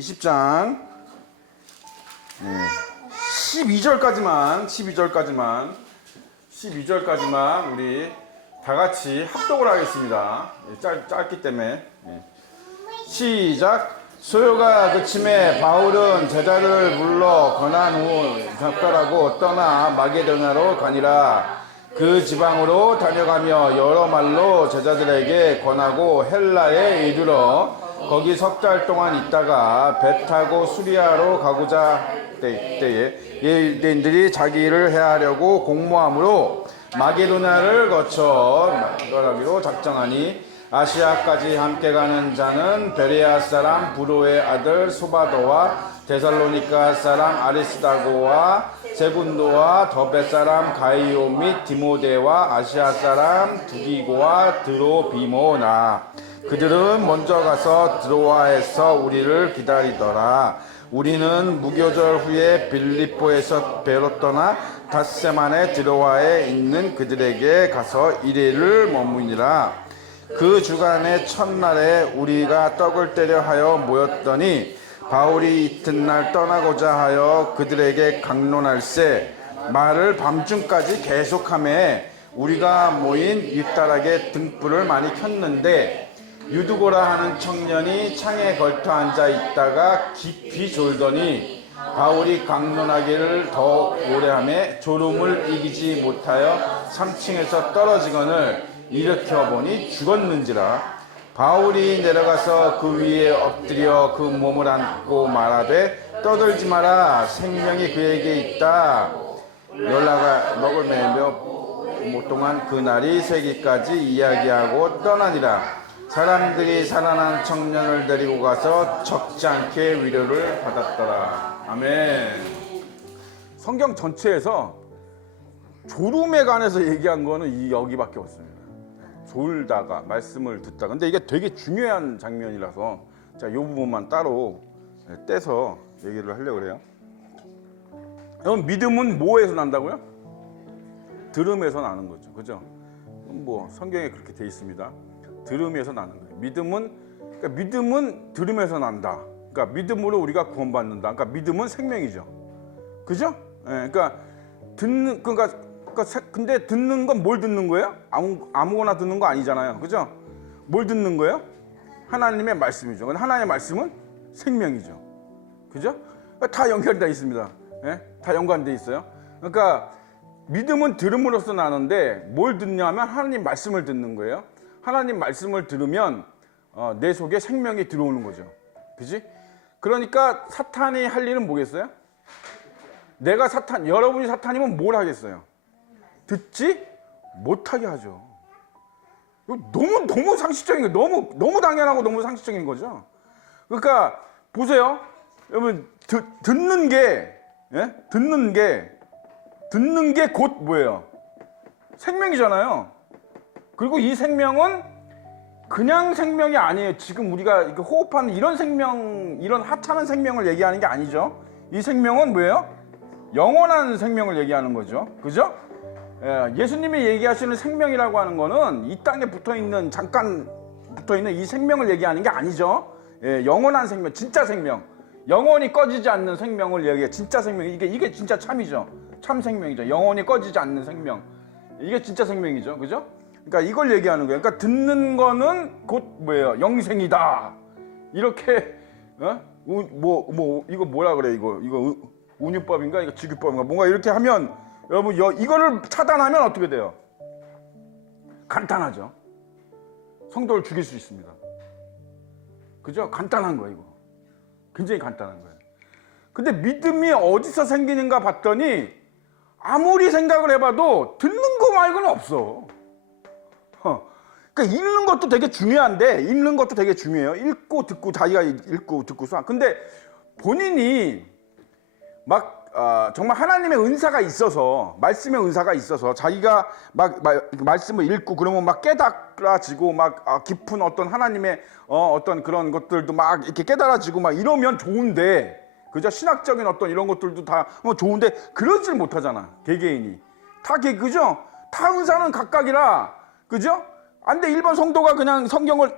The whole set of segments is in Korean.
20장 12절까지만 우리 다 같이 합독을 하겠습니다. 짧기 때문에. 시작. 소요가 그침에 바울은 제자들을 불러 권한 후 작별하고 떠나 마게도냐로 가니라. 그 지방으로 다녀가며 여러 말로 제자들에게 권하고 헬라에 이르러 거기 석 달 동안 있다가 배 타고 수리아로 가고자 때에 유대인들이 자기 일을 해하려고 공모함으로 마게도냐를 거쳐 떠나기로 작정하니 아시아까지 함께 가는 자는 베레아 사람 브로의 아들 소바도와 데살로니가 사람 아리스다고와 세군도와 더베 사람 가이오 및 디모데와 아시아 사람 두기고와 드로비모나. 그들은 먼저 가서 드로아에서 우리를 기다리더라. 우리는 무교절 후에 빌립보에서 배로 떠나 닷새만에 드로아에 있는 그들에게 가서 일일을 머무니라. 그 주간의 첫날에 우리가 떡을 떼려 하여 모였더니 바울이 이튿날 떠나고자 하여 그들에게 강론할세 말을 밤중까지 계속하며 우리가 모인 윗다락에 등불을 많이 켰는데 유두고라 하는 청년이 창에 걸터 앉아 있다가 깊이 졸더니 바울이 강론하기를 더 오래하며 졸음을 이기지 못하여 3층에서 떨어지거늘 일으켜보니 죽었는지라. 바울이 내려가서 그 위에 엎드려 그 몸을 안고 말하되 떠들지 마라. 생명이 그에게 있다. 연락을 먹을 매며 동안 그날이 새기까지 이야기하고 떠나니라. 사람들이 살아난 청년을 데리고 가서 적지 않게 위로를 받았더라. 아멘. 성경 전체에서 졸음에 관해서 얘기한 거는 여기밖에 없습니다. 졸다가 말씀을 듣다가. 근데 이게 되게 중요한 장면이라서 자, 이 부분만 따로 떼서 얘기를 하려고 그래요. 여러분, 믿음은 뭐에서 난다고요? 들음에서 나는 거죠. 그죠? 뭐 성경에 그렇게 돼 있습니다. 들음에서 나는 거예요. 믿음은 들음에서 난다. 그러니까 믿음으로 우리가 구원받는다. 그러니까 믿음은 생명이죠. 그죠? 그러니까 근데 듣는 건 뭘 듣는 거예요? 아무거나 듣는 거 아니잖아요. 그죠? 뭘 듣는 거예요? 하나님의 말씀이죠. 근데 하나님의 말씀은 생명이죠. 그죠? 다 연결되어 있습니다. 다 연관되어 있어요. 그러니까 믿음은 들음으로써 나는데 뭘 듣냐면 하나님 말씀을 듣는 거예요. 하나님 말씀을 들으면 내 속에 생명이 들어오는 거죠. 그지? 그러니까 사탄이 할 일은 뭐겠어요? 여러분이 사탄이면 뭘 하겠어요? 듣지 못하게 하죠. 너무 상식적인 거예요. 너무 당연하고 너무 상식적인 거죠. 그러니까 보세요. 여러분, 듣는 게 곧 뭐예요? 생명이잖아요. 그리고 이 생명은 그냥 생명이 아니에요. 지금 우리가 호흡하는 이런 생명, 이런 하찮은 생명을 얘기하는 게 아니죠. 이 생명은 뭐예요? 영원한 생명을 얘기하는 거죠. 그죠? 예수님이 얘기하시는 생명이라고 하는 거는 이 땅에 잠깐 붙어있는 이 생명을 얘기하는 게 아니죠. 영원한 생명, 진짜 생명. 영원히 꺼지지 않는 생명을 얘기해요. 진짜 생명. 이게 진짜 참이죠. 참 생명이죠. 영원히 꺼지지 않는 생명. 이게 진짜 생명이죠. 그죠? 그러니까 이걸 얘기하는 거예요. 그러니까 듣는 거는 곧 뭐예요? 영생이다. 이렇게 이거 뭐라 그래? 이거 운유법인가? 이거 직유법인가? 뭔가 이렇게 하면 여러분 이거를 차단하면 어떻게 돼요? 간단하죠. 성도를 죽일 수 있습니다. 그죠? 간단한 거예요. 이거 굉장히 간단한 거예요. 근데 믿음이 어디서 생기는가 봤더니 아무리 생각을 해봐도 듣는 거 말고는 없어. 그러니까 읽는 것도 되게 중요해요. 읽고 듣고 자기가 읽고 듣고서. 근데 본인이 막 정말 하나님의 은사가 있어서, 말씀의 은사가 있어서 자기가 막 말씀을 읽고 그러면 막 깨달아지고 막 깊은 어떤 하나님의 어떤 그런 것들도 막 이렇게 깨달아지고 막 이러면 좋은데, 그죠? 신학적인 어떤 이런 것들도 다 좋은데 그러질 못하잖아. 개개인이 그죠? 다 은사는 각각이라, 그죠? 안 돼. 일반 성도가 그냥 성경을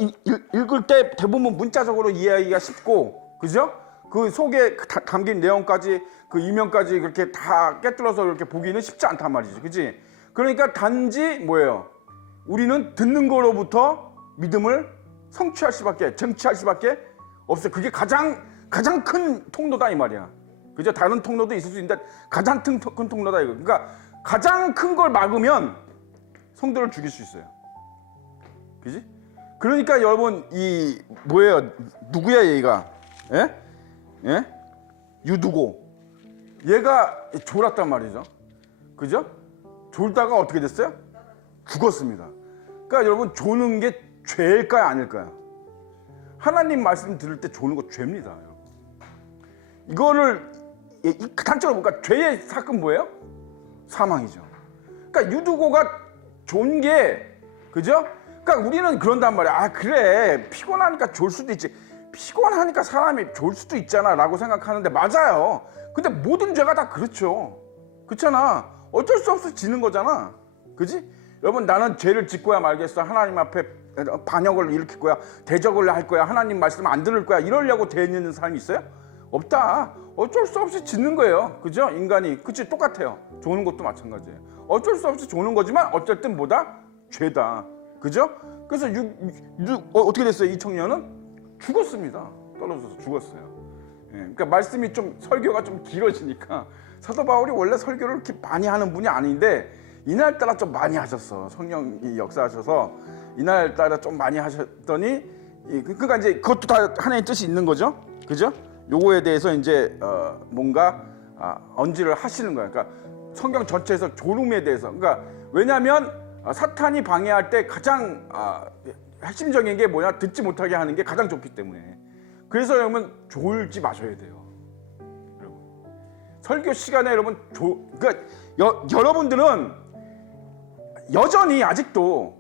읽을 때 대부분 문자적으로 이해하기가 쉽고, 그죠? 그 속에 담긴 내용까지 그 이면까지 그렇게 다 깨뚫어서 이렇게 보기는 쉽지 않단 말이지, 그렇지? 그러니까 단지 뭐예요? 우리는 듣는 거로부터 믿음을 성취할 수밖에, 쟁취할 수밖에 없어요. 그게 가장 큰 통로다 이 말이야. 그죠? 다른 통로도 있을 수 있는데 가장 큰 통로다 이거. 그러니까 가장 큰 걸 막으면 성도를 죽일 수 있어요. 그지? 그러니까 여러분 이 뭐예요? 누구야 얘가? 예? 예? 유두고. 얘가 졸았단 말이죠. 그죠? 졸다가 어떻게 됐어요? 죽었습니다. 그러니까 여러분 조는 게 죄일까요, 아닐까요? 하나님 말씀 들을 때 조는 거 죄입니다, 여러분. 이거를 단적으로 볼까? 죄의 사건 뭐예요? 사망이죠. 그러니까 유두고가 존 게, 그죠? 그러니까 우리는 그런단 말이야. 아, 그래, 피곤하니까 졸 수도 있지. 피곤하니까 사람이 졸 수도 있잖아 라고 생각하는데 맞아요. 근데 모든 죄가 다 그렇죠. 그렇잖아. 어쩔 수 없어 지는 거잖아. 그지? 여러분, 나는 죄를 짓고야 말겠어. 하나님 앞에 반역을 일으킬 거야. 대적을 할 거야. 하나님 말씀 안 들을 거야. 이러려고 대는 사람이 있어요? 없다. 어쩔 수 없이 짓는 거예요. 그죠? 인간이. 그치? 똑같아요. 조는 것도 마찬가지예요. 어쩔 수 없이 조는 거지만 어쨌든 뭐다? 죄다. 그죠? 그래서 어떻게 됐어요? 이 청년은? 죽었습니다. 떨어져서 죽었어요. 예, 그러니까 말씀이 좀 설교가 좀 길어지니까 사도 바울이 원래 설교를 이렇게 많이 하는 분이 아닌데 이날따라 좀 많이 하셨어. 성령이 역사하셔서 이날따라 좀 많이 하셨더니 그러니까 이제 그것도 다 하나님의 뜻이 있는 거죠. 그죠? 요거에 대해서 이제 뭔가 언지를 하시는 거예요. 그러니까 성경 전체에서 졸음에 대해서. 그러니까 왜냐하면 사탄이 방해할 때 가장 핵심적인 게 뭐냐? 듣지 못하게 하는 게 가장 좋기 때문에. 그래서 여러분 졸지 마셔야 돼요. 여러분 설교 시간에 여러분 그러니까 여러분들은 여전히 아직도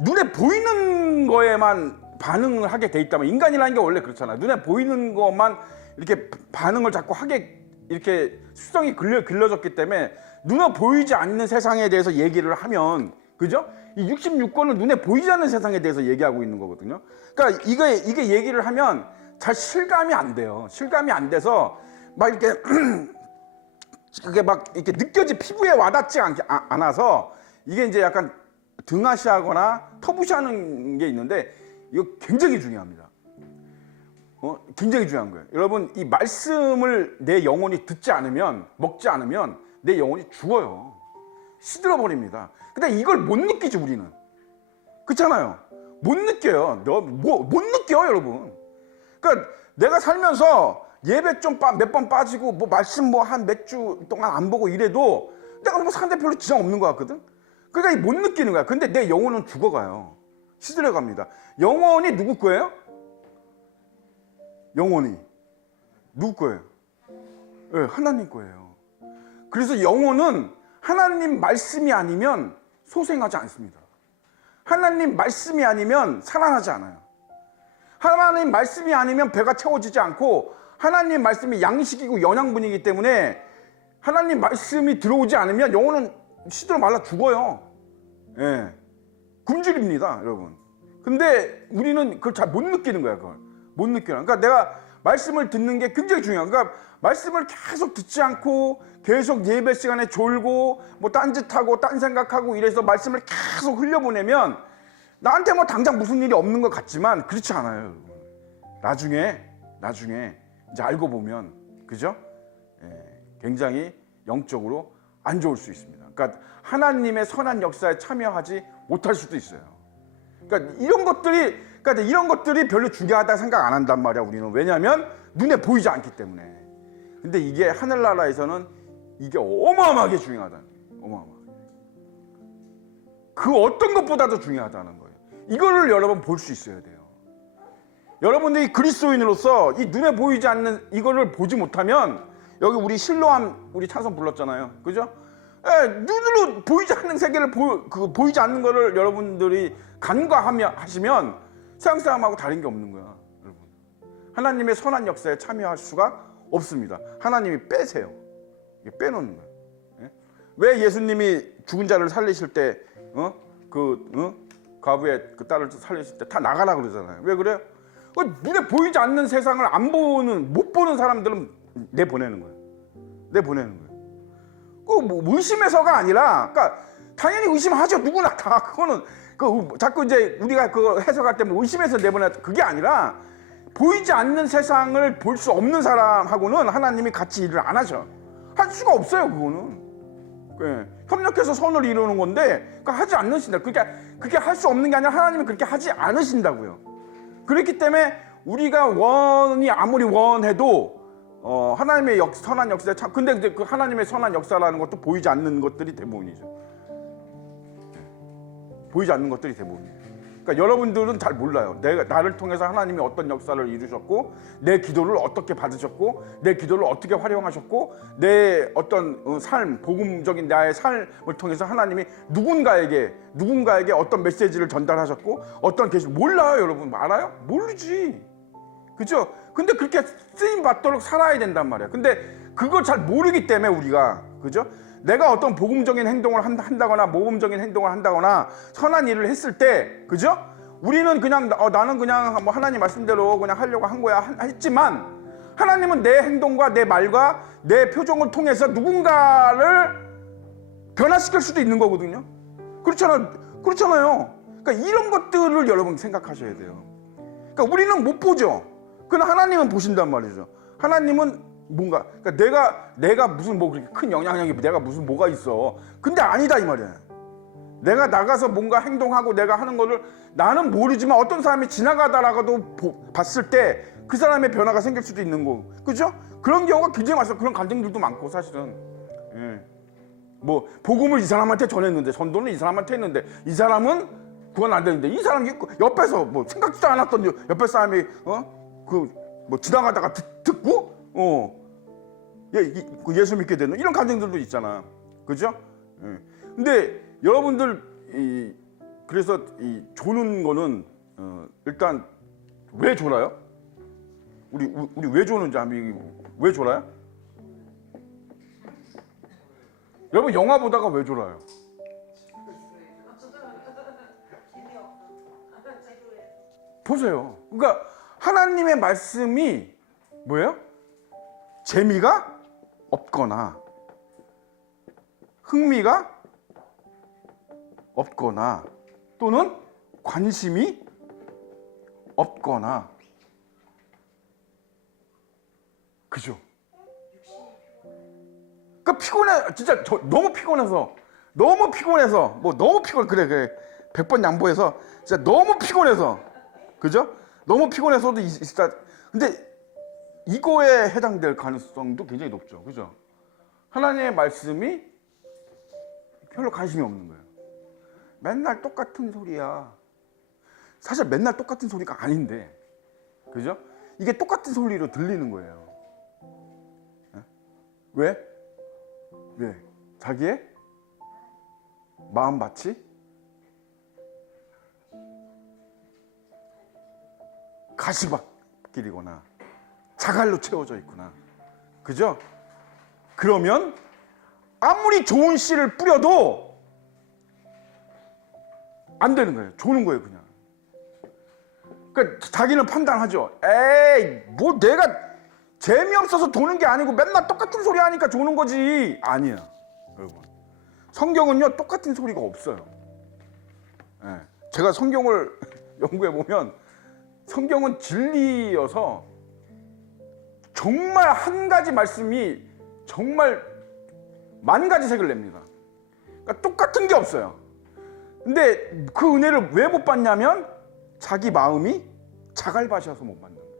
눈에 보이는 거에만 반응을 하게 돼 있다면, 인간이라는 게 원래 그렇잖아요. 눈에 보이는 것만 이렇게 반응을 자꾸 하게 이렇게 수성이 길러졌기 때문에 눈에 보이지 않는 세상에 대해서 얘기를 하면, 그죠? 이 66권은 눈에 보이지 않는 세상에 대해서 얘기하고 있는 거거든요. 그러니까 이게 얘기를 하면 잘 실감이 안 돼요. 실감이 안 돼서 막 이렇게 그게 막 이렇게 피부에 와닿지 않아서 이게 이제 약간 등하시하거나 터부시하는 게 있는데 이거 굉장히 중요합니다. 굉장히 중요한 거예요. 여러분, 이 말씀을 내 영혼이 듣지 않으면, 먹지 않으면 내 영혼이 죽어요. 시들어 버립니다. 근데 이걸 못 느끼지 우리는. 그렇잖아요. 못 느껴요. 못 느껴요, 여러분. 그러니까 내가 살면서 예배 좀 몇 번 빠지고 뭐 말씀 뭐 한 몇 주 동안 안 보고 이래도 내가 뭐 사는데 별로 지장 없는 것 같거든. 그러니까 못 느끼는 거야. 근데 내 영혼은 죽어가요. 시들어 갑니다. 영혼이 누구 거예요? 영혼이 누구 거예요? 네, 하나님 거예요. 그래서 영혼은 하나님 말씀이 아니면 소생하지 않습니다. 하나님 말씀이 아니면 살아나지 않아요. 하나님 말씀이 아니면 배가 채워지지 않고, 하나님 말씀이 양식이고 영양분이기 때문에 하나님 말씀이 들어오지 않으면 영혼은 시들어 말라 죽어요. 예. 굶주립니다, 여러분. 근데 우리는 그걸 잘 못 느끼는 거야, 그걸. 못 느껴요. 그러니까 내가 말씀을 듣는 게 굉장히 중요한. 그러니까 말씀을 계속 듣지 않고 계속 예배 시간에 졸고 뭐 딴짓하고 딴 생각하고 이래서 말씀을 계속 흘려보내면 나한테 뭐 당장 무슨 일이 없는 것 같지만 그렇지 않아요. 나중에 이제 알고 보면, 그죠? 굉장히 영적으로 안 좋을 수 있습니다. 그러니까 하나님의 선한 역사에 참여하지 못할 수도 있어요. 그러니까 이런 것들이 별로 중요하다 생각 안 한단 말이야, 우리는. 왜냐하면 눈에 보이지 않기 때문에. 근데 이게 하늘나라에서는 이게 어마어마하게 중요하다는 거예요. 어마어마하게. 그 어떤 것보다도 중요하다는 거예요. 이거를 여러분 볼 수 있어야 돼요. 여러분들이 그리스도인으로서 이 눈에 보이지 않는 이거를 보지 못하면, 여기 우리 실로암 우리 찬송 불렀잖아요. 그죠? 눈으로 보이지 않는 세계를 보이지 않는 거를 여러분들이 간과하시면 세상 사람하고 다른 게 없는 거야, 여러분. 하나님의 선한 역사에 참여할 수가 없습니다. 하나님이 빼세요. 빼놓는 거예요. 왜 예수님이 죽은 자를 살리실 때, 과부의 그 딸을 살리실 때 다 나가라 그러잖아요. 왜 그래요? 눈에 보이지 않는 세상을 못 보는 사람들은 내보내는 거예요. 내보내는 거예요. 뭐 의심해서가 아니라, 그러니까 당연히 의심하죠. 누구나 다. 그거는 자꾸 이제 우리가 그거 해석할 때 의심해서 내보내, 그게 아니라 보이지 않는 세상을 볼 수 없는 사람하고는 하나님이 같이 일을 안 하셔. 할 수가 없어요, 그거는. 예, 협력해서 선을 이루는 건데, 그러니까 하지 않으신다. 그게 할 수 없는 게 아니라 하나님이 그렇게 하지 않으신다고요. 그렇기 때문에 우리가 원이 아무리 원해도 하나님의 선한 역사 참, 근데 이제 그 하나님의 선한 역사라는 것도 보이지 않는 것들이 대부분이죠. 보이지 않는 것들이 대부분이에요. 그러니까 여러분들은 잘 몰라요. 나를 통해서 하나님이 어떤 역사를 이루셨고, 내 기도를 어떻게 받으셨고, 내 기도를 어떻게 활용하셨고, 내 어떤 삶, 복음적인 나의 삶을 통해서 하나님이 누군가에게 어떤 메시지를 전달하셨고, 어떤 계시 몰라요, 여러분. 알아요? 모르지. 그죠? 근데 그렇게 쓰임 받도록 살아야 된단 말이야. 근데 그걸 잘 모르기 때문에 우리가, 그죠? 내가 어떤 복음적인 행동을 한다거나 모범적인 행동을 한다거나 선한 일을 했을 때, 그죠? 우리는 그냥 나는 그냥 뭐 하나님 말씀대로 그냥 하려고 한 거야 했지만, 하나님은 내 행동과 내 말과 내 표정을 통해서 누군가를 변화시킬 수도 있는 거거든요. 그렇잖아요. 그러니까 이런 것들을 여러분 생각하셔야 돼요. 그러니까 우리는 못 보죠. 그러나 하나님은 보신단 말이죠. 하나님은 뭔가, 그러니까 내가 무슨 뭐 그렇게 큰 영향력이, 내가 무슨 뭐가 있어. 근데 아니다 이 말이야. 내가 나가서 뭔가 행동하고 내가 하는 거를 나는 모르지만 어떤 사람이 지나가다라고도 봤을 때 그 사람의 변화가 생길 수도 있는 거고, 그죠? 그런 경우가 굉장히 많아요. 그런 간증들도 많고 사실은. 예. 뭐 복음을 이 사람한테 전했는데, 전도는 이 사람한테 했는데, 이 사람은 그건 안 되는데, 이 사람이 옆에서 뭐 생각지도 않았던 옆에 사람이 뭐 지나가다가 듣고 예수 믿게 되는 이런 간증들도 있잖아. 그죠? 예. 근데 여러분들 그래서 조는 거는 일단 왜 졸아요? 우리 왜 조는지 왜 졸아요? 여러분 영화 보다가 왜 졸아요? 보세요. 그러니까 하나님의 말씀이 뭐예요? 재미가 없거나 흥미가 없거나 또는 관심이 없거나, 그죠? 그러니까 피곤해. 진짜 너무 피곤해서 뭐 너무 피곤, 그래 100번 양보해서 진짜 너무 피곤해서, 그죠? 너무 피곤해서도 있다. 근데 이거에 해당될 가능성도 굉장히 높죠. 그죠? 하나님의 말씀이 별로 관심이 없는 거예요. 맨날 똑같은 소리야. 사실 맨날 똑같은 소리가 아닌데, 그죠? 이게 똑같은 소리로 들리는 거예요. 왜? 자기의 마음밭이 가시밭길이거나 자갈로 채워져 있구나. 그죠? 그러면 아무리 좋은 씨를 뿌려도 안 되는 거예요. 조는 거예요, 그냥. 그러니까 자기는 판단하죠. 에이, 뭐 내가 재미없어서 도는 게 아니고 맨날 똑같은 소리 하니까 조는 거지. 아니야, 여러분. 성경은요, 똑같은 소리가 없어요. 예. 제가 성경을 연구해 보면 성경은 진리여서 정말 한 가지 말씀이 정말 만 가지 색을 냅니다. 그러니까 똑같은 게 없어요. 근데 그 은혜를 왜 못 받냐면 자기 마음이 자갈밭이어서 못 받는 거예요.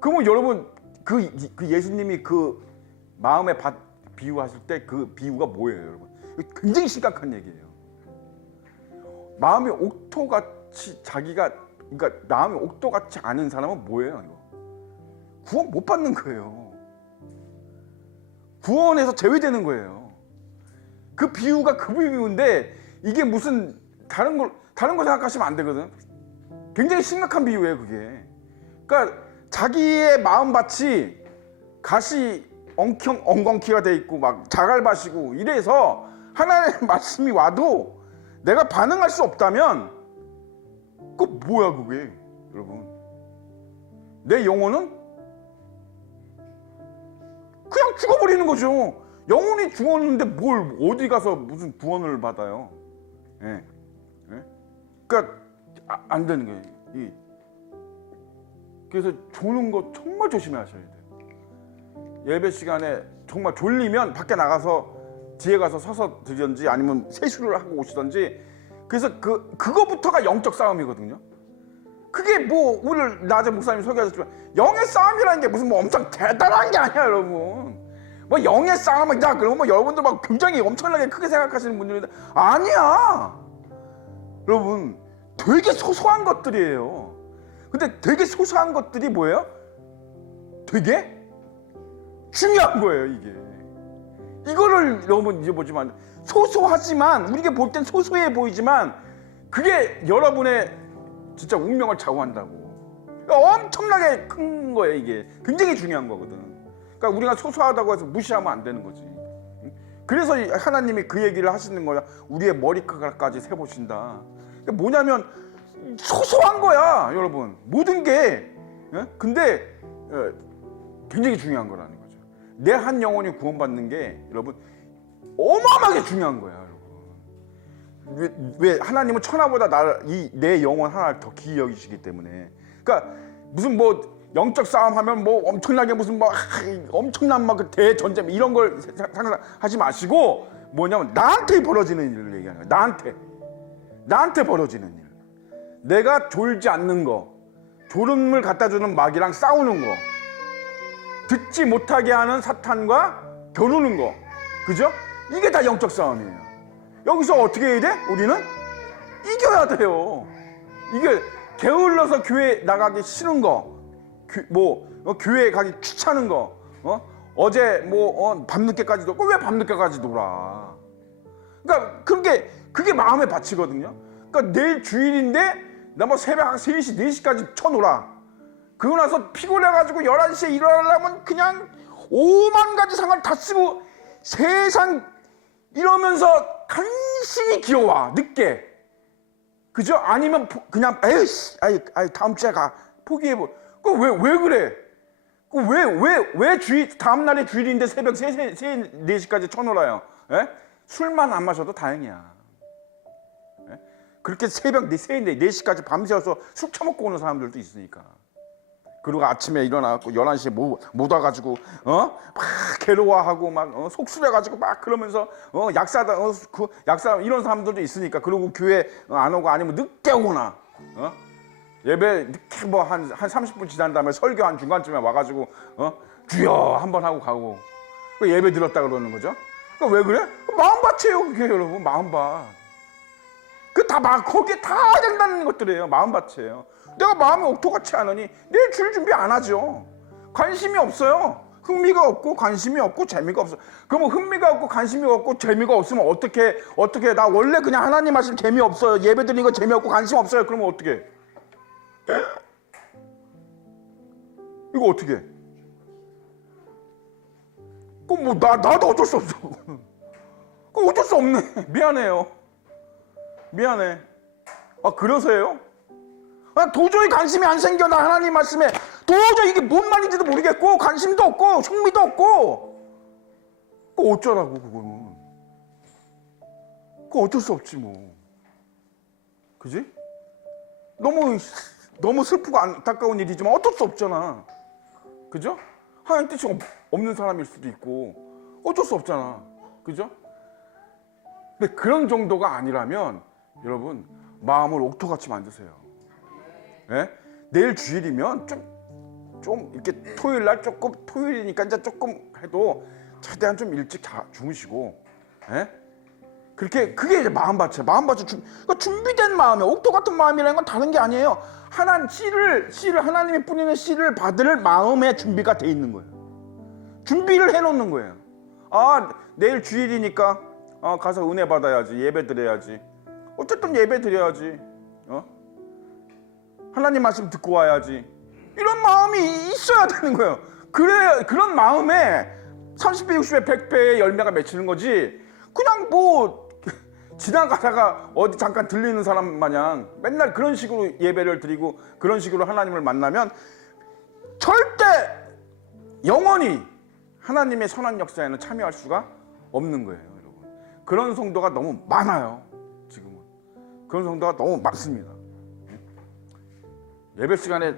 그러면 여러분 그 예수님이 그 마음의 밭 비유하실 때 그 비유가 뭐예요, 여러분? 굉장히 심각한 얘기예요. 마음이 옥토같이 그러니까 마음이 옥토같이 않은 사람은 뭐예요, 이거? 구원 못 받는 거예요. 구원에서 제외되는 거예요. 그 비유가 그 비유인데 이게 무슨 다른 거 생각하시면 안 되거든. 굉장히 심각한 비유예요, 그게. 그러니까 자기의 마음밭이 가시 엉겅퀴가 돼 있고 막 자갈밭이고 이래서 하나님의 말씀이 와도 내가 반응할 수 없다면 그거 뭐야, 그게? 여러분, 내 영혼은 그냥 죽어버리는 거죠. 영혼이 죽었는데 뭘 어디 가서 무슨 구원을 받아요? 예. 예? 그러니까 안 되는 거예요. 그래서 조는 거 정말 조심하셔야 돼요. 예배 시간에 정말 졸리면 밖에 나가서 뒤에 가서 서서 드리든지 아니면 세수를 하고 오시든지. 그래서 그거부터가 영적 싸움이거든요. 그게 뭐 오늘 낮에 목사님 소개하셨지만 영의 싸움이라는 게 무슨 뭐 엄청 대단한 게 아니야, 여러분. 뭐 영의 싸움이다 그러면 뭐 여러분들 막 굉장히 엄청나게 크게 생각하시는 분들인데 아니야. 여러분, 되게 소소한 것들이에요. 근데 되게 소소한 것들이 뭐예요? 되게 중요한 거예요, 이게. 이거를 여러분 잊어보지만, 소소하지만 우리가 볼 땐 소소해 보이지만 그게 여러분의 진짜 운명을 좌우한다고. 그러니까 엄청나게 큰 거예요. 이게 굉장히 중요한 거거든. 그러니까 우리가 소소하다고 해서 무시하면 안 되는 거지. 그래서 하나님이 그 얘기를 하시는 거야. 우리의 머리카락까지 세보신다. 그러니까 뭐냐면 소소한 거야, 여러분. 모든 게. 근데 굉장히 중요한 거라는 거죠. 내 한 영혼이 구원받는 게 여러분 어마어마하게 중요한 거야, 여러분. 왜 하나님은 천하보다 내 영혼 하나를 더 귀히 여기시기 때문에. 그러니까 무슨 뭐 영적 싸움 하면 뭐 엄청나게 무슨 뭐 엄청난 막 대전쟁 이런 걸 상상하지 마시고, 뭐냐면 나한테 벌어지는 일을 얘기하는 거야. 나한테 벌어지는 일. 내가 졸지 않는 거, 졸음을 갖다 주는 마귀랑 싸우는 거, 듣지 못하게 하는 사탄과 겨루는 거, 그죠? 이게 다 영적 싸움이에요. 여기서 어떻게 해야 돼? 우리는 이겨야 돼요. 이게 게을러서 교회 나가기 싫은 거, 교회 가기 귀찮은 거, 어제 밤늦게까지 놀고 왜 밤늦게까지 놀아? 그러니까 그게 마음의 밭이거든요. 그러니까 내일 주일인데 나 뭐 새벽 3시, 4시까지 쳐놀아. 그러고 나서 피곤해가지고 11시에 일어나려면 그냥 5만 가지 상을 다 쓰고 세상 이러면서 간신히 기어와, 늦게. 그죠? 아니면 그냥 에이씨, 다음 주에 가. 포기해버. 왜 그래? 왜 다음날에 주일인데 새벽 4시까지 쳐놀아요? 예? 술만 안 마셔도 다행이야. 예? 그렇게 새벽 4시까지 밤새워서 술 처먹고 오는 사람들도 있으니까. 그리고 아침에 일어나고 11시에 못 와가지고 막 괴로워하고 막 속쓰려가지고 막 그러면서 약사다 약사 이런 사람들도 있으니까. 그리고 교회 안 오고 아니면 늦게 오거나 예배 늦게 뭐 한 30분 지난 다음에 설교 한 중간쯤에 와가지고 주여 한번 하고 가고 예배 드렸다 그러는 거죠. 그러니까 왜 그래? 마음밭이에요, 그게. 여러분, 마음밭. 거기에 다 된다는 것들이에요. 마음밭이에요. 내가 마음이 옥토같이 않으니 내일 줄 준비 안 하죠. 관심이 없어요. 흥미가 없고 관심이 없고 재미가 없어. 그러면 흥미가 없고 관심이 없고 재미가 없으면 어떻게 나 원래 그냥 하나님 말씀 재미없어요. 예배 드리는 거 재미없고 관심 없어요. 그러면 어떻게? 이거 어떻게? 그럼 뭐 나도 어쩔 수 없어. 그럼 어쩔 수 없네. 미안해요. 미안해. 그러세요? 도저히 관심이 안 생겨. 나 하나님 말씀에 도저히 이게 뭔 말인지도 모르겠고 관심도 없고 흥미도 없고. 그거 어쩌라고. 그거는 그거 어쩔 수 없지 뭐. 그지? 너무 슬프고 안타까운 일이지만 어쩔 수 없잖아. 그죠? 하나님 뜻이 없는 사람일 수도 있고 어쩔 수 없잖아. 그죠? 근데 그런 정도가 아니라면 여러분 마음을 옥토같이 만드세요. 예? 내일 주일이면 좀 이렇게 토요일날 토요일이니까 이제 조금 해도 최대한 좀 일찍 주무시고, 예? 그게 이제 마음밭이에요. 마음밭이 그러니까 준비된 마음이에요. 옥토 같은 마음이라는 건 다른 게 아니에요. 씨를 하나님이 뿌리는 씨를 받을 마음의 준비가 돼 있는 거예요. 준비를 해놓는 거예요. 내일 주일이니까 가서 은혜 받아야지, 예배 드려야지. 어쨌든 예배 드려야지. 하나님 말씀 듣고 와야지. 이런 마음이 있어야 되는 거예요. 그래, 그런 마음에 30배, 60배, 100배의 열매가 맺히는 거지. 그냥 지나가다가 어디 잠깐 들리는 사람 마냥 맨날 그런 식으로 예배를 드리고 그런 식으로 하나님을 만나면 절대 영원히 하나님의 선한 역사에는 참여할 수가 없는 거예요, 여러분. 그런 성도가 너무 많아요, 지금은. 그런 성도가 너무 많습니다. 예배 시간에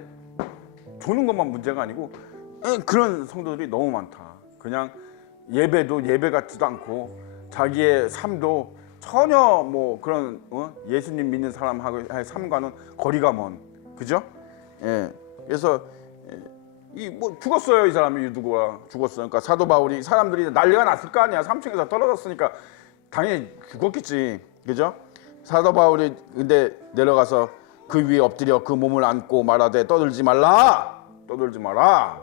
조는 것만 문제가 아니고 그런 성도들이 너무 많다. 그냥 예배도 예배 같지도 않고 자기의 삶도 전혀 뭐 그런 예수님 믿는 사람하고의 삶과는 거리가 먼, 그죠? 예. 그래서 이 뭐 죽었어요, 이 사람이 누구가 죽었어요. 그러니까 사도 바울이 사람들이 난리가 났을 거 아니야. 3층에서 떨어졌으니까 당연히 죽었겠지, 그죠? 사도 바울이 근데 내려가서 그 위에 엎드려 그 몸을 안고 말하되 떠들지 말라, 떠들지 마라.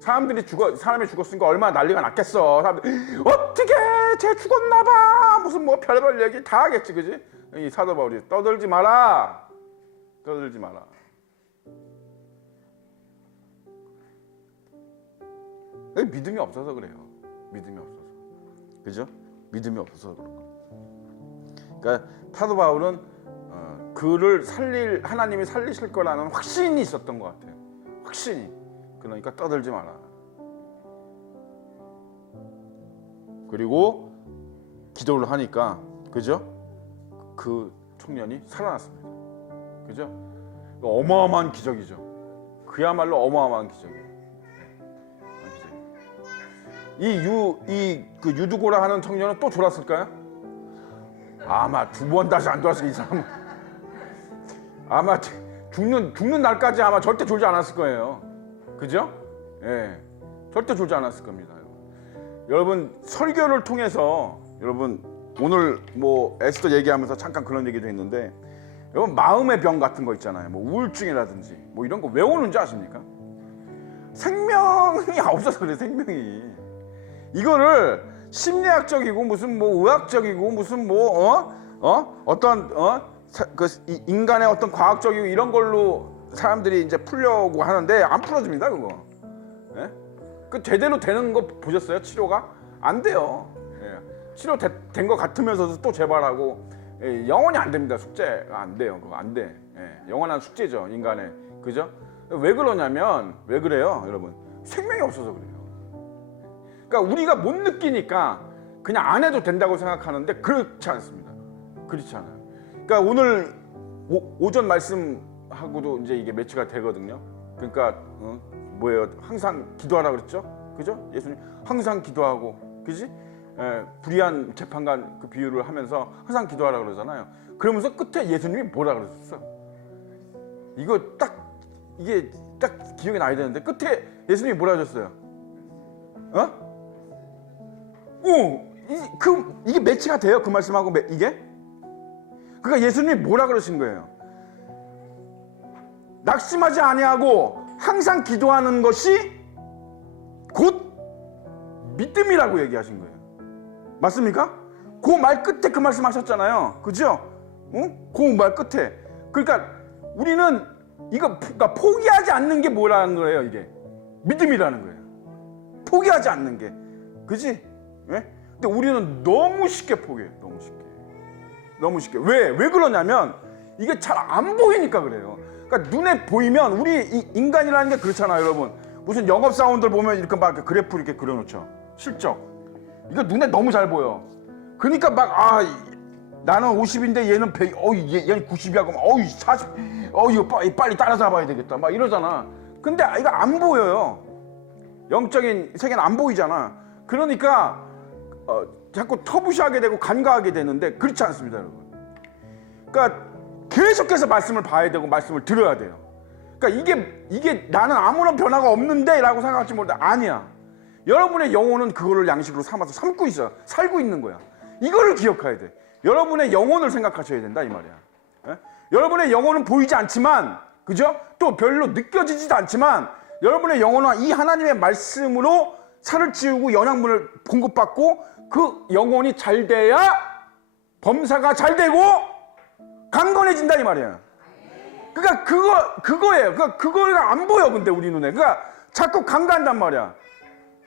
사람이 죽었으니까 얼마나 난리가 났겠어. 사람들이 어떻게 쟤 죽었나봐 무슨 뭐 별별 얘기 다 하겠지, 그지? 이 사도 바울이 떠들지 마라, 떠들지 마라. 믿음이 없어서 그래요. 믿음이 없어서, 그죠? 믿음이 없어서 그런 거. 그러니까 사도 바울은 그를 하나님이 살리실 거라는 확신이 있었던 것 같아요. 확신이. 그러니까 떠들지 마라. 그리고 기도를 하니까, 그죠? 그 청년이 살아났습니다. 그죠? 어마어마한 기적이죠. 그야말로 어마어마한 기적이에요. 그 유두고라 하는 청년은 또 졸았을까요? 아마 두 번 다시 안 졸았을, 이 사람은. 아마 죽는 날까지 아마 절대 졸지 않았을 거예요. 그죠? 예. 절대 졸지 않았을 겁니다. 여러분, 설교를 통해서, 여러분, 오늘 뭐 에스더 얘기하면서 잠깐 그런 얘기도 했는데, 여러분, 마음의 병 같은 거 있잖아요. 뭐 우울증이라든지 뭐 이런 거 왜 오는지 아십니까? 생명이 없어서 그래, 생명이. 이거를 심리학적이고 무슨 뭐 의학적이고 무슨 뭐 어떤 인간의 어떤 과학적이고 이런 걸로 사람들이 이제 풀려고 하는데 안 풀어집니다, 그거. 예? 그 제대로 되는 거 보셨어요? 치료가 안 돼요. 예. 치료된 거 같으면서도 또 재발하고, 예, 영원히 안 됩니다. 숙제가 안 돼요. 그거 안 돼. 예. 영원한 숙제죠, 인간의. 그죠? 왜 그러냐면, 왜 그래요, 여러분? 생명이 없어서 그래요. 그러니까 우리가 못 느끼니까 그냥 안 해도 된다고 생각하는데 그렇지 않습니다. 그렇지 않아요. 그러니까 오늘 오전 말씀하고도 이제 이게 매치가 되거든요. 그러니까 뭐예요? 항상 기도하라 그랬죠? 그죠? 예수님 항상 기도하고, 그지? 불의한 재판관 그 비유를 하면서 항상 기도하라 그러잖아요. 그러면서 끝에 예수님이 뭐라 그러셨어? 이게 딱 기억이 나야 되는데 끝에 예수님이 뭐라 하셨어요? 이게 매치가 돼요, 그 말씀하고 이게? 그러니까 예수님이 뭐라 그러신 거예요? 낙심하지 아니하고 항상 기도하는 것이 곧 믿음이라고 얘기하신 거예요. 맞습니까? 그 말 끝에 그 말씀하셨잖아요, 그죠? 그 말 끝에. 그러니까 우리는 그러니까 포기하지 않는 게 뭐라는 거예요, 이게? 믿음이라는 거예요. 포기하지 않는 게, 그지? 예? 근데 우리는 너무 쉽게 포기해요. 너무 쉽게. 왜 그러냐면 이게 잘 안 보이니까 그래요. 그러니까 눈에 보이면 우리 인간이라는 게 그렇잖아요, 여러분. 무슨 영업사원들 보면 이렇게 막 그래프 이렇게 그려놓죠. 실적. 이거 눈에 너무 잘 보여. 그러니까 막 나는 50인데 얘는 100, 얘는 90이야. 그럼 40, 이거 빨리 따라잡아야 되겠다. 막 이러잖아. 근데 이거 안 보여요. 영적인 세계는 안 보이잖아. 그러니까 자꾸 터부시하게 되고 간과하게 되는데 그렇지 않습니다, 여러분. 그러니까 계속해서 말씀을 봐야 되고 말씀을 들어야 돼요. 그러니까 이게 나는 아무런 변화가 없는데 라고 생각할지 모르는데 아니야. 여러분의 영혼은 그거를 양식으로 삼아서 삼고 있어요. 살고 있는 거야. 이거를 기억해야 돼. 여러분의 영혼을 생각하셔야 된다, 이 말이야. 예? 여러분의 영혼은 보이지 않지만, 그죠? 또 별로 느껴지지도 않지만 여러분의 영혼은 이 하나님의 말씀으로 살을 찌우고 영양분을 공급받고 그 영혼이 잘 돼야 범사가 잘 되고 강건해진다, 이 말이야. 그러니까 그거예요. 그러니까 그거가 안 보여, 근데 우리 눈에. 그러니까 자꾸 강간단 말이야.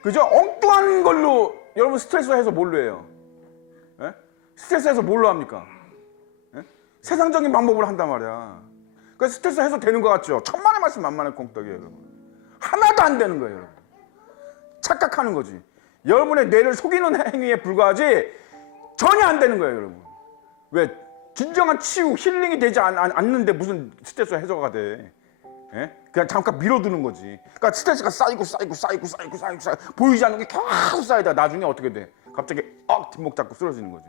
그죠? 엉뚱한 걸로 여러분 스트레스 해서 뭘로 해요? 예? 스트레스에서 뭘로 합니까? 예? 세상적인 방법으로 한단 말이야. 그러니까 스트레스 해소되는 것 같죠? 천만의 말씀 만만의 콩떡이에요, 여러분. 하나도 안 되는 거예요, 여러분. 착각하는 거지. 여러분의 뇌를 속이는 행위에 불과하지 전혀 안 되는 거예요, 여러분. 왜? 진정한 치유, 힐링이 되지 않는데 무슨 스트레스 해소가 돼? 예? 그냥 잠깐 밀어두는 거지. 그러니까 스트레스가 쌓이고 보이지 않는 게 계속 쌓이다 나중에 어떻게 돼? 갑자기 뒷목 잡고 쓰러지는 거지.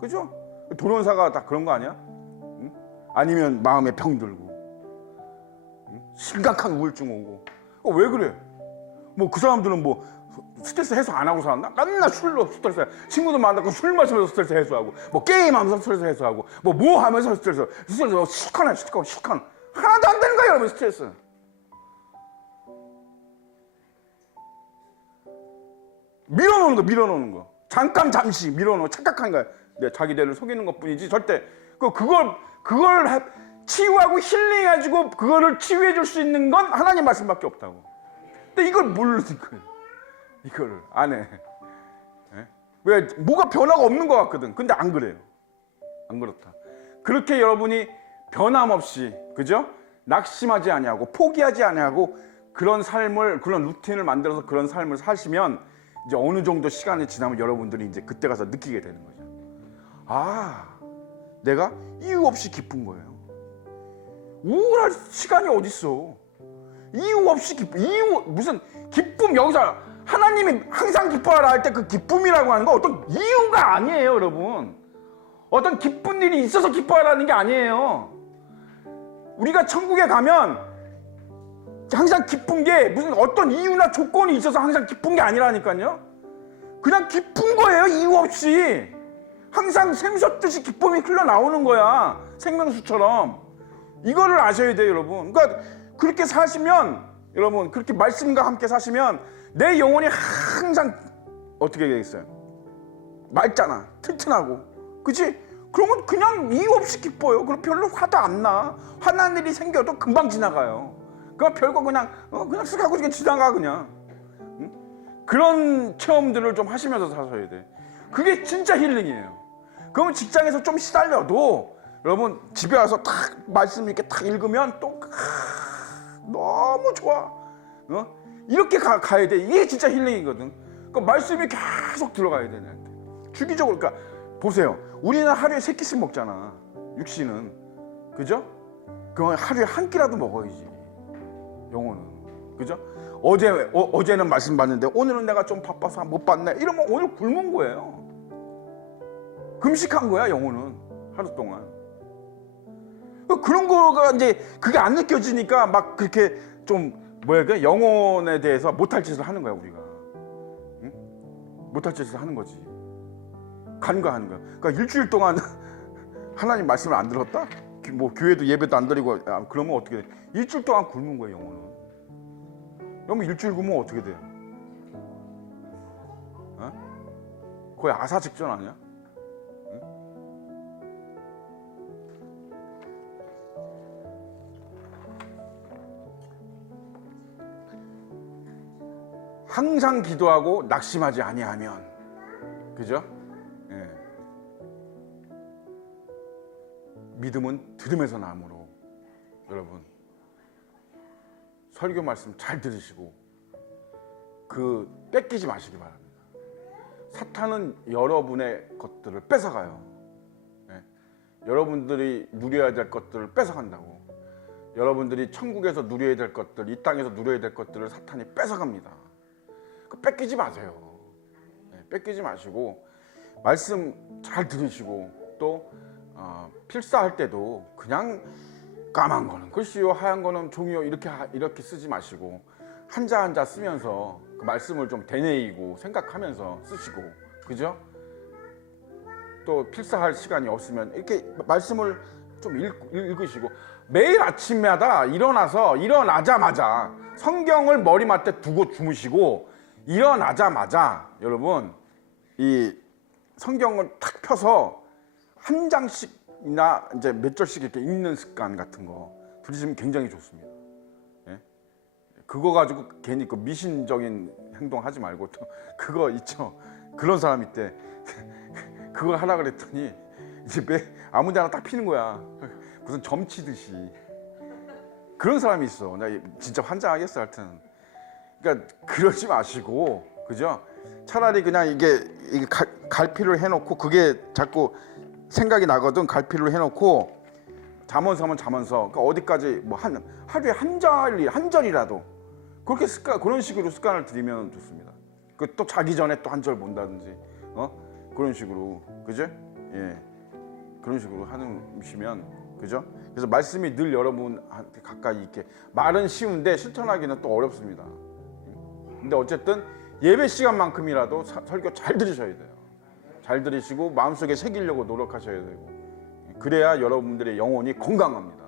그죠? 도련사가 다 그런 거 아니야? 응? 아니면 마음에 병 들고, 응? 심각한 우울증 오고. 왜 그래? 뭐 그 사람들은 뭐 스트레스 해소 안 하고 살았나? 맨날 술로 스트레스, 친구들 만나고 술 마시면서 스트레스 해소하고, 뭐 게임하면서 스트레스 해소하고, 뭐 하면서 스트레스 시커나 하나도 안 되는 거예요, 여러분. 스트레스. 밀어놓는 거. 잠시 밀어놓고 착각한 거야. 자기 뇌를 속이는 것뿐이지 절대 그걸 치유하고 힐링해가지고 그거를 치유해줄 수 있는 건 하나님 말씀밖에 없다고. 근데 이걸 모르는 거예요. 이거를 안 해. 예? 왜? 뭐가 변화가 없는 것 같거든. 근데 안 그래요. 안 그렇다. 그렇게 여러분이 변함없이, 그죠? 낙심하지 아니하고 포기하지 아니하고 그런 삶을, 그런 루틴을 만들어서 그런 삶을 사시면 이제 어느 정도 시간이 지나면 여러분들이 이제 그때 가서 느끼게 되는 거죠. 아, 내가 이유 없이 기쁜 거예요. 우울할 시간이 어딨어? 이유 없이 무슨 기쁨, 여기서 하나님이 항상 기뻐하라 할 때 그 기쁨이라고 하는 건 어떤 이유가 아니에요, 여러분. 어떤 기쁜 일이 있어서 기뻐하라는 게 아니에요. 우리가 천국에 가면 항상 기쁜 게 무슨 어떤 이유나 조건이 있어서 항상 기쁜 게 아니라니까요. 그냥 기쁜 거예요, 이유 없이. 항상 샘솟듯이 기쁨이 흘러나오는 거야, 생명수처럼. 이거를 아셔야 돼요, 여러분. 그러니까 그렇게 사시면, 여러분, 그렇게 말씀과 함께 사시면 내 영혼이 항상 어떻게 되겠어요? 맑잖아, 튼튼하고, 그치? 그러면 그냥 이유 없이 기뻐요. 그럼 별로 화도 안 나. 화난 일이 생겨도 금방 지나가요. 그냥 별거 그냥 쓱 하고 그냥 지나가, 그냥. 응? 그런 체험들을 좀 하시면서 사셔야 돼. 그게 진짜 힐링이에요. 그러면 직장에서 좀 시달려도 여러분 집에 와서 딱 말씀 이렇게 딱 읽으면 또 너무 좋아. 이렇게 가야 돼. 이게 진짜 힐링이거든. 그러니까 말씀이 계속 들어가야 돼, 나한테. 주기적으로. 그러니까 보세요. 우리는 하루에 3끼씩 먹잖아, 육신은. 그죠? 그럼 하루에 한 끼라도 먹어야지, 영혼은. 그죠? 어제는 말씀 봤는데 오늘은 내가 좀 바빠서 못 봤네. 이러면 오늘 굶은 거예요. 금식한 거야, 영혼은. 하루 동안. 그런 거가 이제 그게 안 느껴지니까 막 그렇게 좀 영혼에 대해서 못할 짓을 하는 거야, 우리가. 응? 못할 짓을 하는 거지. 간과하는 거야. 그러니까 일주일 동안 하나님 말씀을 안 들었다? 뭐 교회도 예배도 안 드리고, 그러면 어떻게 돼? 일주일 동안 굶은 거예요, 영혼은. 그러면 일주일 굶으면 어떻게 돼? 거의 아사 직전 아니야? 항상 기도하고 낙심하지 아니하면, 그죠? 예. 믿음은 들음에서 나므로. 여러분, 설교 말씀 잘 들으시고 뺏기지 마시기 바랍니다. 사탄은 여러분의 것들을 뺏어가요. 예. 여러분들이 누려야 될 것들을 뺏어간다고. 여러분들이 천국에서 누려야 될 것들, 이 땅에서 누려야 될 것들을 사탄이 뺏어갑니다. 뺏기지 마세요. 뺏기지 마시고 말씀 잘 들으시고 또 필사할 때도 그냥 까만 거는 글씨요, 하얀 거는 종이요, 이렇게 쓰지 마시고 한자 한자 쓰면서 그 말씀을 좀 되뇌이고 생각하면서 쓰시고, 그죠? 또 필사할 시간이 없으면 이렇게 말씀을 좀 읽으시고, 매일 아침마다 일어나자마자 성경을 머리맡에 두고 주무시고, 일어나자마자 여러분 이 성경을 탁 펴서 한 장씩이나 이제 몇 절씩 이렇게 읽는 습관 같은 거 들으시면 굉장히 좋습니다. 예? 그거 가지고 괜히 그 미신적인 행동 하지 말고, 또 그거 있죠. 그런 사람 있대. 그걸 하라 그랬더니 이제 아무데나 딱 피는 거야. 무슨 점치듯이. 그런 사람이 있어. 나 진짜 환장하겠어 하여튼. 그러니까 그러지 마시고, 그죠? 차라리 그냥 이게 갈피를 해놓고, 그게 자꾸 생각이 나거든. 갈피를 해놓고 잠언서면 잠언서, 그러니까 어디까지 뭐 하루에 한 절이라도 그렇게 그런 식으로 습관을 들이면 좋습니다. 그 또 자기 전에 또 한 절 본다든지, 그런 식으로, 그죠? 예, 그런 식으로 하시면, 그죠? 그래서 말씀이 늘 여러분한테 가까이 있게. 말은 쉬운데 실천하기는 또 어렵습니다. 근데 어쨌든 예배 시간만큼이라도 설교 잘 들으셔야 돼요. 잘 들으시고 마음속에 새기려고 노력하셔야 되고, 그래야 여러분들의 영혼이 건강합니다.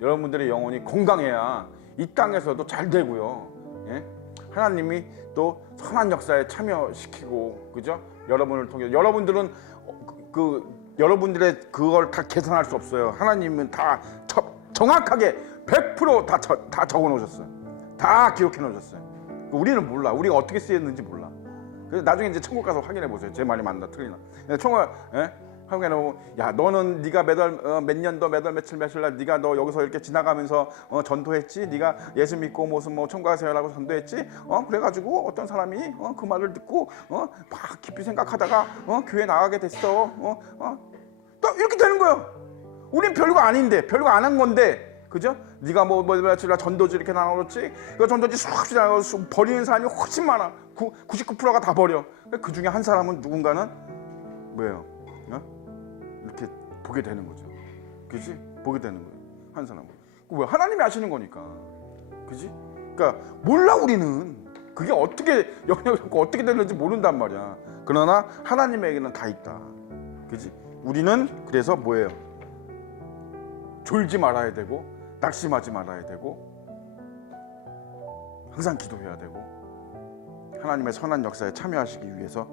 여러분들의 영혼이 건강해야 이 땅에서도 잘 되고요. 예? 하나님이 또 선한 역사에 참여시키고, 그죠? 여러분을 통해 여러분들은 여러분들의 그걸 다 계산할 수 없어요. 하나님은 다 정확하게 100% 다 적어 놓으셨어요. 다 기록해 놓으셨어요. 우리는 몰라. 우리가 어떻게 쓰였는지 몰라. 그래서 나중에 이제 천국 가서 확인해 보세요. 제 말이 맞나 틀리나. 천국 확인해 보면, 야, 너는 네가 몇 년도 몇 월 며칠 날 네가 너 여기서 이렇게 지나가면서 전도했지. 네가 예수 믿고 무슨 뭐 천국 가세요라고 전도했지. 그래가지고 어떤 사람이 그 말을 듣고 막 깊이 생각하다가 교회 나가게 됐어. 또 이렇게 되는 거예요. 우린 별거 아닌데, 별거 안 한 건데, 그죠? 네가 뭐 며칠 날 전도지 이렇게 나눠줬지. 그 전도지 수없이 나눠서 버리는 사람이 훨씬 많아. 99%가 다 버려. 그 중에 한 사람은 누군가는 뭐예요? 이렇게 보게 되는 거죠. 그지? 보게 되는 거예요. 한 사람은. 왜? 하나님이 하시는 거니까. 그지? 그러니까 몰라 우리는. 그게 어떻게 영향을 받고 어떻게 되는지 모른단 말이야. 그러나 하나님에게는 다 있다. 그지? 우리는 그래서 뭐예요? 졸지 말아야 되고, 낙심하지 말아야 되고, 항상 기도해야 되고, 하나님의 선한 역사에 참여하시기 위해서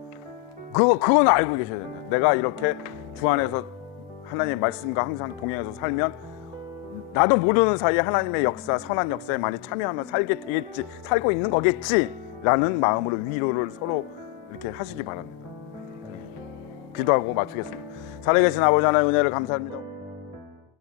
그건 알고 계셔야 된다. 내가 이렇게 주 안에서 하나님의 말씀과 항상 동행해서 살면 나도 모르는 사이에 하나님의 역사, 선한 역사에 많이 참여하며 살게 되겠지, 살고 있는 거겠지라는 마음으로 위로를 서로 이렇게 하시기 바랍니다. 기도하고 마치겠습니다. 살아계신 아버지 하나님 은혜를 감사합니다.